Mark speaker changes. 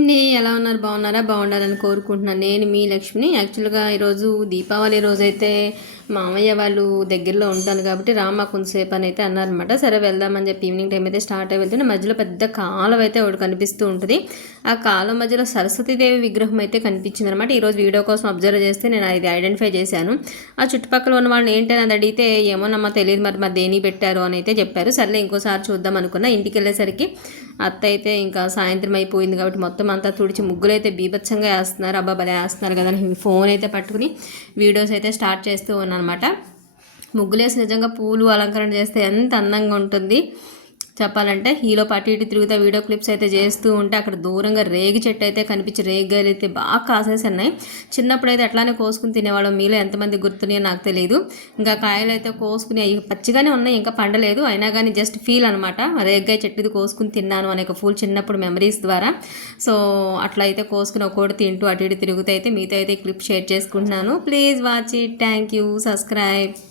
Speaker 1: అండి ఎలా ఉన్నారు? బాగున్నారా? బాగుండాలని కోరుకుంటున్నాను నేను మీ లక్ష్మిని. యాక్చువల్గా ఈరోజు దీపావళి రోజు అయితే మామయ్య వాళ్ళు దగ్గరలో ఉంటాను కాబట్టి రామా కొంతసేపు అని అయితే అన్నారనమాట సరే వెళ్దామని చెప్పి ఈవినింగ్ టైం అయితే స్టార్ట్ అయి వెళ్తుంటే మధ్యలో పెద్ద కాలం అయితే ఒకటి కనిపిస్తూ ఉంటుంది. ఆ కాలం మధ్యలో సరస్వతీదేవి విగ్రహం అయితే కనిపించింది అనమాట ఈరోజు వీడియో కోసం అబ్జర్వ్ చేస్తే నేను అది ఐడెంటిఫై చేశాను. ఆ చుట్టుపక్కల ఉన్న వాళ్ళని ఏంటని అది అడిగితే ఏమోనమ్మా తెలియదు మరి మరి దేని పెట్టారు అని అయితే చెప్పారు. సర్లే ఇంకోసారి చూద్దాం అనుకున్నా. ఇంటికి వెళ్ళేసరికి అత్త అయితే ఇంకా సాయంత్రం అయిపోయింది కాబట్టి మొత్తం అంతా తుడిచి ముగ్గులు అయితే బీభత్సంగా వేస్తున్నారు. అబ్బా భలే వేస్తున్నారు కదా అని ఫోన్ అయితే పట్టుకుని వీడియోస్ అయితే స్టార్ట్ చేస్తూ ఉన్నాను. అనమాట ముగ్గులేసి నిజంగా పూలు అలంకరణ చేస్తే ఎంత అందంగా ఉంటుంది. చెప్పాలంటే హీలో అటు ఇటు తిరుగుతా వీడియో క్లిప్స్ అయితే చేస్తూ ఉంటే అక్కడ దూరంగా రేగి చెట్టు అయితే కనిపించి రేగిగాయలు అయితే బాగా కాసేసి ఉన్నాయి. చిన్నప్పుడు అయితే అట్లానే కోసుకుని తినేవాళ్ళం. మీలో ఎంతమంది గుర్తున్నాయో నాకు తెలియదు ఇంకా కాయలు అయితే కోసుకుని అవి పచ్చిగానే ఉన్నాయి ఇంకా పండలేదు. అయినా కానీ జస్ట్ ఫీల్ అనమాట రేగ్గాయ చెట్టుది కోసుకుని తిన్నాను అనే ఒక ఫుల్ చిన్నప్పుడు మెమరీస్ ద్వారా. సో అట్లా అయితే కోసుకుని ఒకటి తింటూ అటు ఇటు తిరుగుతూ అయితే మీతో అయితే క్లిప్ షేర్ చేసుకుంటున్నాను. Please watch it thank you subscribe